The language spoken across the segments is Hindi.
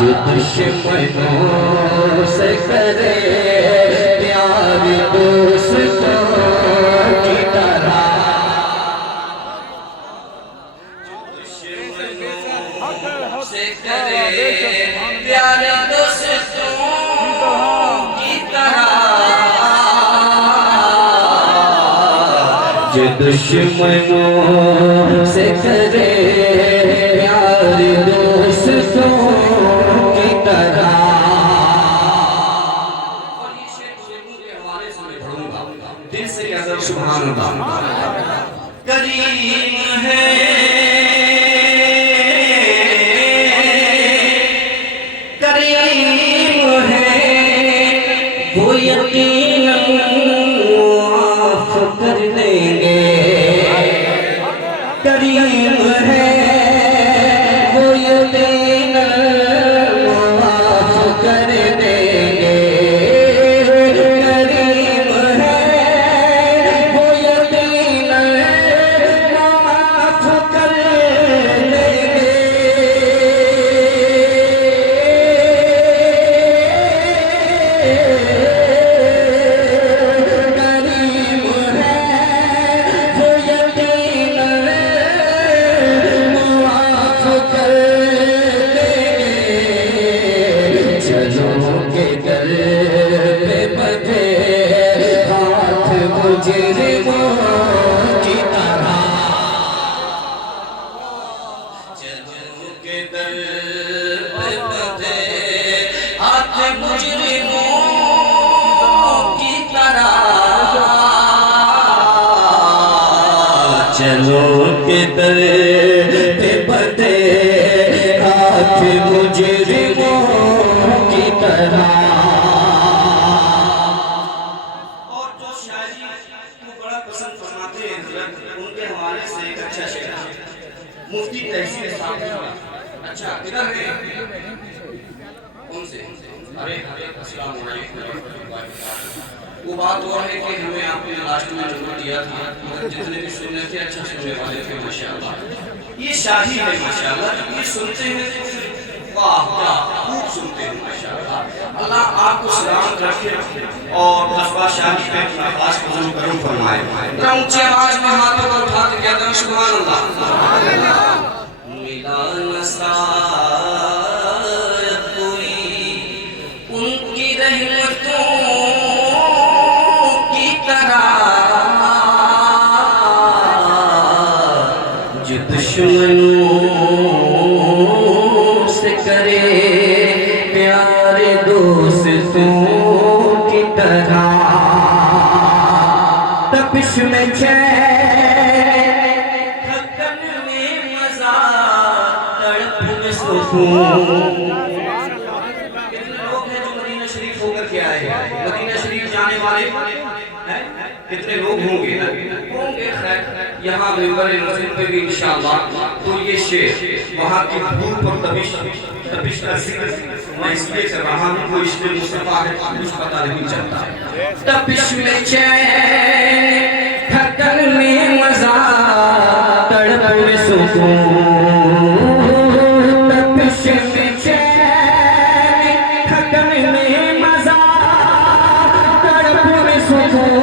जो दुश्मनों से करे प्यार दोस्तों की तरह, जो दुश्मनों से करे प्यार दोस्तों की तरह, जो दुश्मनों से करे प्यार दोस्तों की तरह। और ये शेर बुजुर्गों के हवाले से मैं पढ़ूंगा, दिल से कहता हूं सुभान अल्लाह। करीम है करीम है वो यकीनन माफ कर देंगे, करीम है वो यकीनन माफ कर देंगे, करीम है वो यकीनन माफ कर देंगे। चलो के दर पे बंधे हाथ मुजरिमों की तरह। और जो शायरी को बड़ा पसंद फरमाते हैं उनके हवाले से एक अच्छा शेर है मुफ्ती तहसील साहब का। अच्छा किधर है कौन से? अरे अस्सलाम वालेकुम व रहमतुल्लाहि व बरकातहू। वो बात और है कि हमें आपने लास्ट में नंबर दिया था, जितने भी सुनने थे अच्छा सुनने वाले थे माशाअल्लाह। ये शाही है माशाअल्लाह, जब ये सुनते हैं तो वाह क्या खूब सुनते हैं माशाअल्लाह। अल्लाह आपको सलामत रखे और कस्बा शाही पे अपना खास फजल करम फरमाए। ऊंची आवाज में हाथों को उठा के कहते हैं सुभान अल्लाह। मिला नसायत कोई उनकी रहमतों दुश्मनों से करे प्यारे दोस्तों की तरह, तपिश में चैन थकन में मजा तड़प में सुकून। कितने लोग हैं जो मदीना शरीफ होकर के आए हैं, मदीना शरीफ जाने वाले हैं कितने लोग होंगे होंगे खैर यहाँ मिंबर नज़ीर पे भी इंशाअल्लाह। तो ये शेर वहाँ की भूख और तपिश का जिक्र मैं इसलिए कर रहा हूँ, कोई इश्क़ मुस्तफ़ा है कुछ पता नहीं चलता। तपिश में चैन थकन में मज़ा तड़प में सुकून, तपिश में चैन थकन में मज़ा तड़प में सुकून,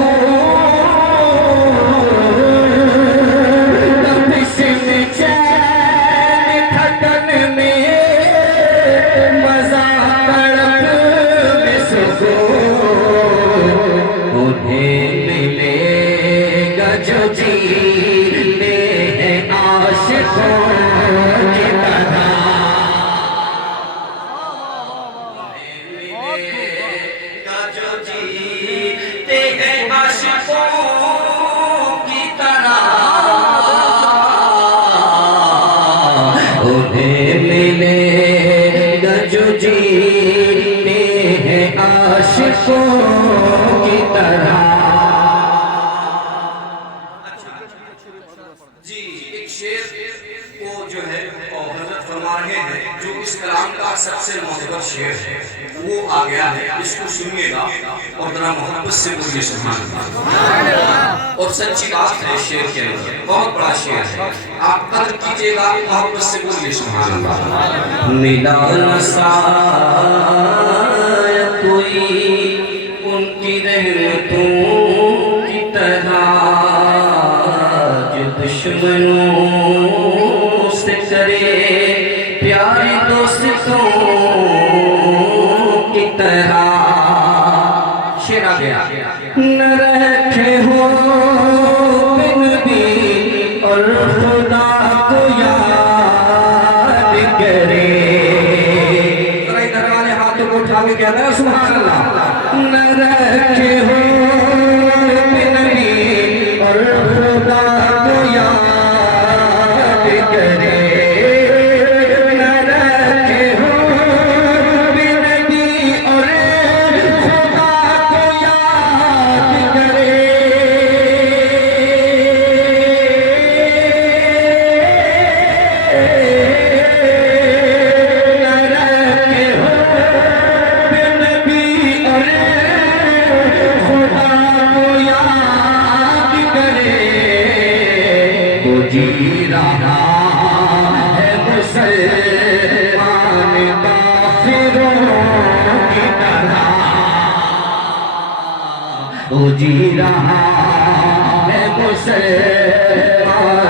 आशिकों की तरह। जी एक शेर को जो है हज़रत फरमा रहे हैं जो इस कलाम का सबसे मोहब्बत शेर है वो आ गया है, इसको सुनिएगा और जरा मोहब्बत से बोलिए सुभान अल्लाह। और सच्ची बात है, शेर के अंदर बहुत बड़ा शेर है, आप कदर कीजिएगा, मोहब्बत से बोलिए सुभान अल्लाह। मिला न साया कोई उनकी रहमतों की तरह, जो दुश्मनों से करे प्यारी दोस्तों की तरह। शेर आ गया। न रखे हो नबी और खुदा को याद करे। इधर वाले हाथों को उठा के कहना है सुभान अल्लाह। न रखे हो नबी और खुदा को याद करे। जी रहा है मुसलमान काफिरों की तरह, वो जी रहा है मुसलमान